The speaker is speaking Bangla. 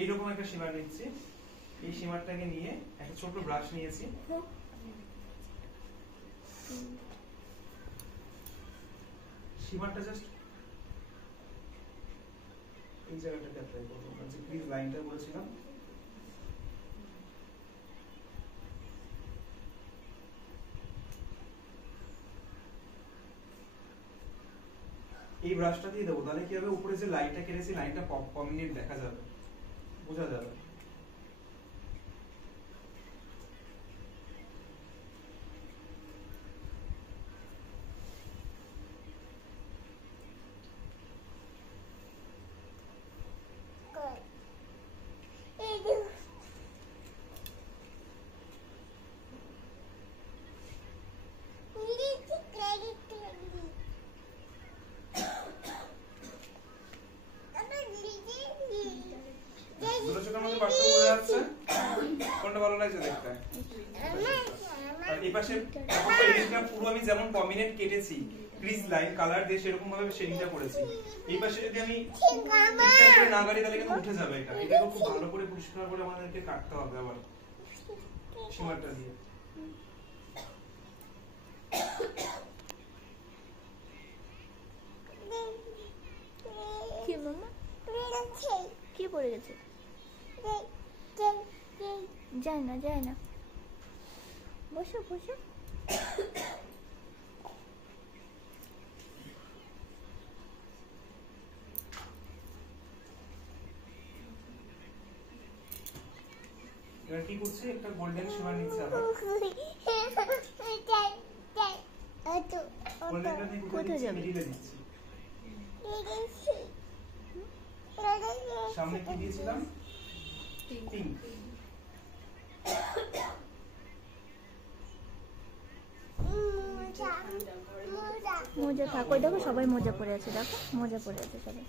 এইরকম একটা সীমার নিচ্ছি। এই সীমাটাকে নিয়ে একটা ছোট ব্রাশ নিয়েছি। সীমাটা জাস্ট এই জায়গাটাতে অ্যাপ্লাই করব, যে প্লিজ লাইনটা বলছিলাম। এই ব্রাশটা দিয়ে দেবো, তাহলে কি হবে, উপরে যে লাইনটা কেটেছি লাইনটা প্রমিনেন্ট দেখা যাবে, বোঝা যাবে। কোনটা ভালো লাগছে দেখতে? আর এই পাশে শেডিংটা পুরো আমি যেমন প্রমিনেন্ট কেটেছি ক্রিজ লাইন কালার দিয়ে সেরকম ভাবে শেডিংটা করেছি। এই পাশে যদি আমি না কাটি তাহলে কিন্তু উঠে যাবে এটা। এটাকে খুব ভালো করে পরিষ্কার করে আমাদেরকে কাটতে হবে আবার সীমাটা দিয়ে। কি মামা কি পড়ে গেছে? যায় না যায় না, বসো বসো। এবার কি করছি, একটা গোল্ডেন সীমা নিচ্ছে আবার। গোল্ডেনটা দিয়ে কোথায় যাবে? মিডিলে দিচ্ছি। সামনে কি দিয়েছিলাম? পিঙ্ক। মোজা থাকো, দেখো সবাই মোজা পরে আছে, দেখো মোজা পরে আছে সবাই।